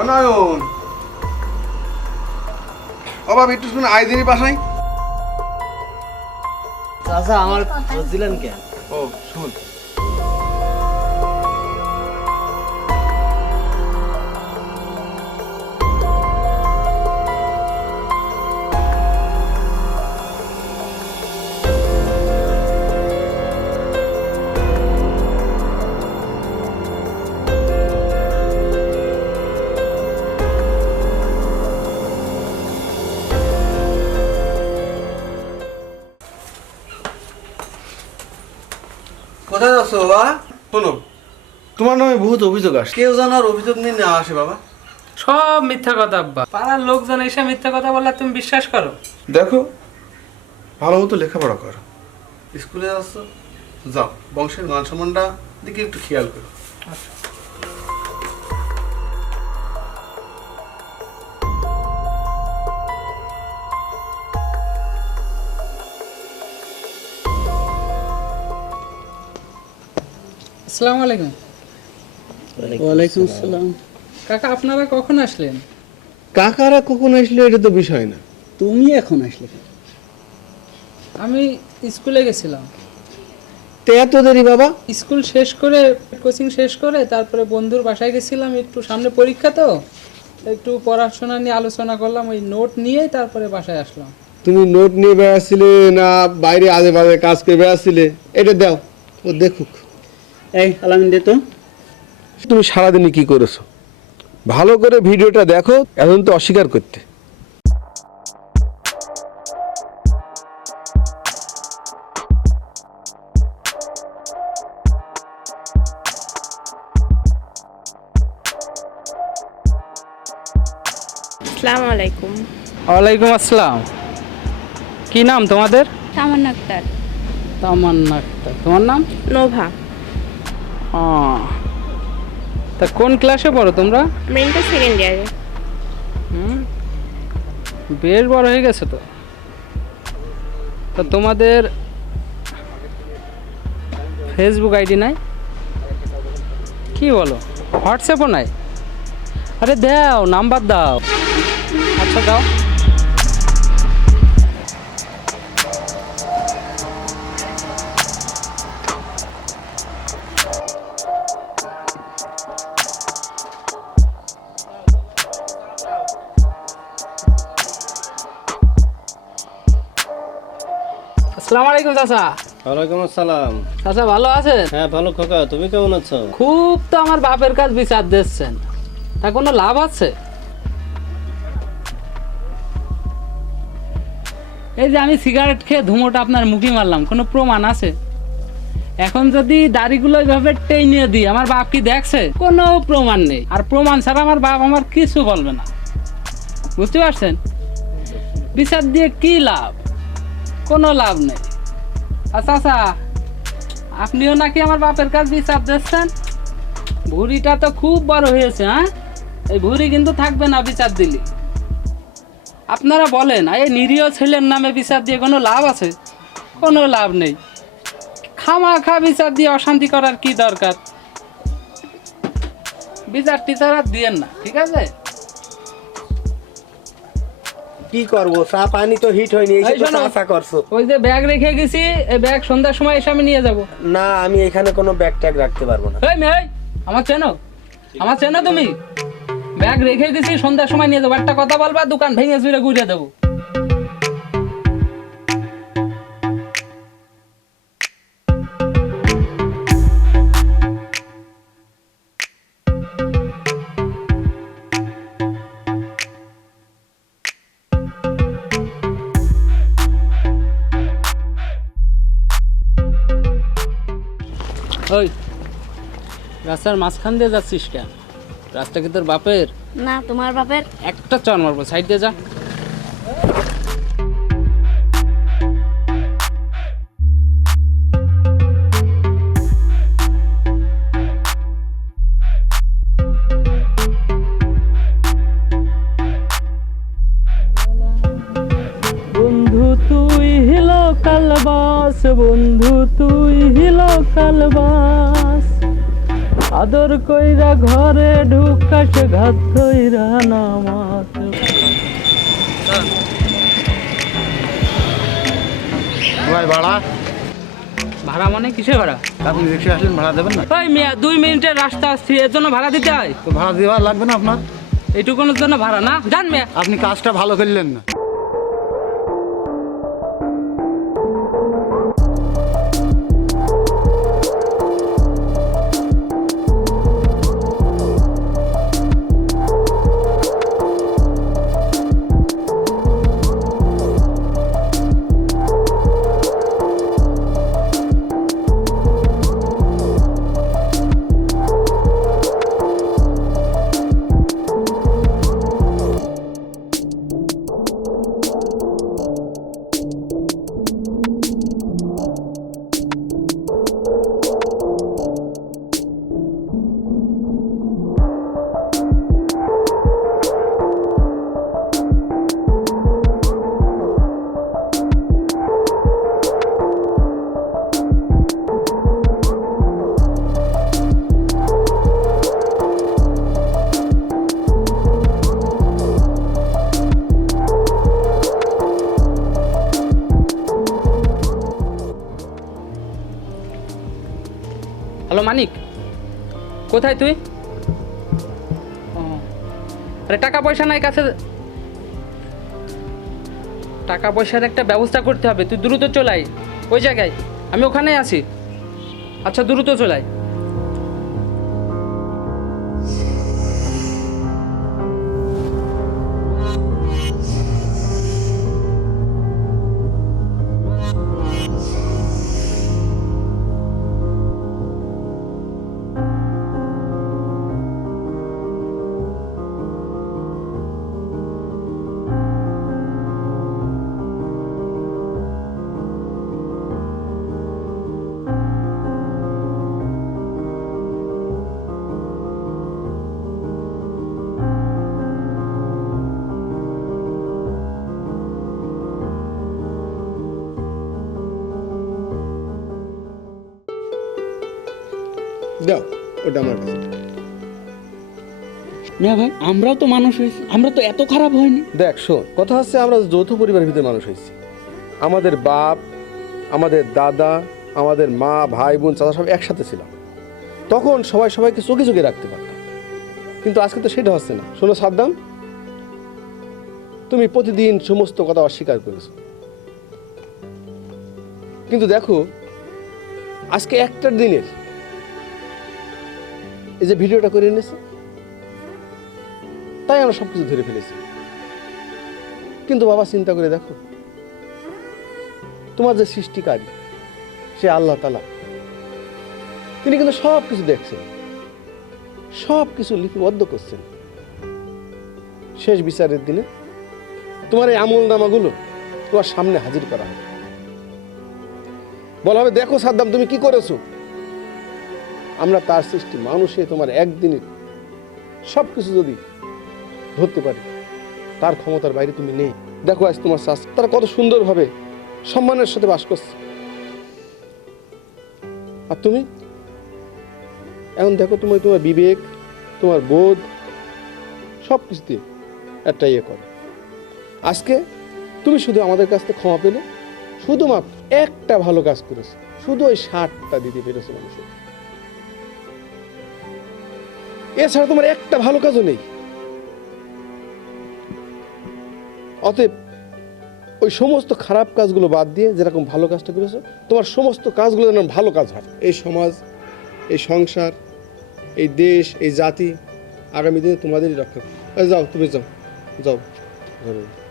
অনয়ন। ও বাবা একটু শুনে আই দিনই বাসায়? চাচা আমার দিলেন কেন? ও শুন কোথায় যাচ্ছ বাবা শোনো। তোমার নামে বহুত অভিযোগ আসে কেউ যেন আর অভিযোগ নিয়ে না আসে বাবা। সব মিথ্যা কথা আব্বা। পাড়ার লোকজন এসে মিথ্যা কথা বললে তুমি বিশ্বাস করো। দেখো ভালো মতো লেখাপড়া করো। স্কুলে যাচ্ছ যাও। বংশের মান সম্মানটা দিকে একটু খেয়াল করো। আসসালামু আলাইকুম। ওয়ালাইকুম আসসালাম। কাকা আপনারা কখন আসলেন? কাকারা কখন আসলে এটা তো বিষয় না। তুমি এখন আসলে আমি স্কুলে গেছিলাম। তে এত দেরি বাবা? স্কুল শেষ করে কোচিং শেষ করে তারপরে বন্ধুর বাসায় গেছিলাম একটু সামনে পরীক্ষা তো একটু পড়াশোনা নিয়ে আলোচনা করলাম ওই নোট নিয়ে তারপরে বাসায় আসলাম। তুমি নোট নিয়ে বেড়াচ্ছিলে না বাইরে আজে বাজে কাজ করে বেড়াচ্ছিলে? এটা দাও ও দেখুক। এই আলামিন দে তো তুমি সারাদিনে কি করেছ? ভালো করে ভিডিওটা দেখো এখন তো অস্বীকার করতে। আসসালামু আলাইকুম। ওয়ালাইকুম আসসালাম। কি নাম তোমাদের? তামান্না আক্তার। তামান্না আক্তার। তোমার নাম? নোভা। তা কোন ক্লাসে পড়ো তোমরা? আমরা ইন্টার সেকেন্ড ইয়ারে হুম? বেশ বড় হয়ে গেছে তো। তা তোমাদের ফেসবুক আইডি নাই? কি বলো? হোয়াটসঅ্যাপও নাই? আরে দাও নাম্বার দাও। আচ্ছা দাও। আসসালামু আলাইকুম চাচা। ওয়ালাইকুম আসসালাম। চাচা ভালো আছেন? হ্যাঁ ভালো খোকা তুমি কেমন আছো? খুব তো আমার বাপের কাজ বিচার দিচ্ছেন। তা কোনো লাভ আছে? এই যে আমি সিগারেট খেয়ে ধুমোটা আপনার মুখে মারলাম কোনো প্রমাণ আছে? এখন যদি দাড়িগুলো এইভাবে টেনে দিই আমার বাপ কি দেখছে? কোনো প্রমাণ নেই। আর প্রমাণ ছাড়া আমার বাপ আমার কিছু বলবে না। বুঝতে পারছেন? বিচার দিয়ে কি লাভ? কোনো লাভ নেই। আচ্ছা আচ্ছা আপনিও নাকি আমার বাপের কাছ বিচার দিচ্ছেন? ভুড়িটা তো খুব বড় হয়েছে হ্যাঁ? এই ভুড়ি কিন্তু থাকবে না বিচার দিলে। আপনারা বলেন, এই নিরীহ ছেলের নামে বিচার দিয়ে কোনো লাভ আছে? কোনো লাভ নেই। খামা খা বিচার দিয়ে অশান্তি করার কি দরকার? বিচার টিচার আর দিয়েন না, ঠিক আছে? কি করব? চা পানি তো হিট হয়নি এই তো চা করছ। ওই যে ব্যাগ রেখে গেছি এই ব্যাগ সন্ধ্যার সময় এসে আমি নিয়ে যাব। না আমি এখানে কোনো ব্যাগ ট্যাগ রাখতে পারব না। এই মেয়ে আমার চেনো? আমার চেনো তুমি? ব্যাগ রেখে গেছি সন্ধ্যার সময় নিয়ে যাব। একটা কথা বলবা দোকান ভেঙে চুরে ঘুরে দেবো। ওই রাস্তার মাঝখান দিয়ে যাচ্ছিস কেন? রাস্তা কি তোর বাপের? না তোমার বাপের? একটা চর মারবো সাইড দিয়ে যা। কালবাস বন্ধু তুই হিলো কালবাস। আদর কইরা ঘরে ঢুকাস ঘাত কইরা নামাজ। ভাই ভাড়া? ভাড়া মানে কিসে ভাড়া? আপনি রিক্সা আসলেন ভাড়া দেবেন না? ওই মিয়া দুই মিনিটের রাস্তা আসছি এর জন্য ভাড়া দিতে হয়। তো ভাড়া দেওয়া লাগবে না আপনার? এইটুকুনের জন্য ভাড়া না? জান মিয়া। আপনি কাজটা ভালো করলেন না। হ্যালো, মানিক। কোথায় তুই? আরে, টাকা পয়সা নাই কাছে। টাকা পয়সার একটা ব্যবস্থা করতে হবে। তুই দ্রুত চলাই ওই জায়গায়। আমি ওখানেই আছি। আচ্ছা দ্রুত চলে দাও ওটা আমার কাছে। না ভাই আমরাও তো মানুষ হয়েছি আমরা তো এত খারাপ হয়নি। দেখ শোন কথা হচ্ছে আমরা যৌথ পরিবারের ভিতরে মানুষ হয়েছি। আমাদের বাপ আমাদের দাদা আমাদের মা ভাই বোন চাচা সব একসাথে ছিলাম। তখন সবাই সবাইকে চোখে চোখে রাখতে পারতাম। কিন্তু আজকে তো সেটা হচ্ছে না। শোনো সাদ্দাম তুমি প্রতিদিন সমস্ত কথা অস্বীকার করেছ। কিন্তু দেখো আজকে একটা দিনের এই যে ভিডিওটা করে এনেছে, তাই আমরা সব কিছু ধরে ফেলেছি। কিন্তু বাবা, চিন্তা করে দেখো, তোমার যে সৃষ্টিকারী, সে আল্লাহ তালা তিনি কিন্তু সব কিছু দেখছেন সব কিছু লিপিবদ্ধ করছেন। শেষ বিচারের দিনে তোমার এই আমল নামাগুলো তোমার সামনে হাজির করা হবে। বলা হবে, দেখো সাদ্দাম, তুমি কি করেছ? আমরা তার সৃষ্টি, মানুষে তোমার একদিনে সব কিছু যদি ধরতে পারি, তার ক্ষমতার বাইরে তুমি নেই। দেখো আজ তোমার শাস তারা কত সুন্দরভাবে সম্মানের সাথে বাস করছে। আর তুমি? এখন দেখো তুমি তোমার বিবেক, তোমার বোধ সব কিছু দিয়ে একটা ইয়ে করো। আজকে তুমি শুধু আমাদের কাছ থেকে ক্ষমা পেলে, শুধুমাত্র একটা ভালো কাজ করেছ। শুধু ওই ষাটটা দিতে পেরেছ মানুষের। এছাড়া তোমার একটা ভালো কাজও নেই। অতএব ওই সমস্ত খারাপ কাজগুলো বাদ দিয়ে যেরকম ভালো কাজটা করেছ তোমার সমস্ত কাজগুলো যেন ভালো কাজ হয়। এই সমাজ এই সংসার এই দেশ এই জাতি আগামী দিনে তোমাদেরই রক্ষা যাও তুমি যাও যাও। ধন্যবাদ যাও।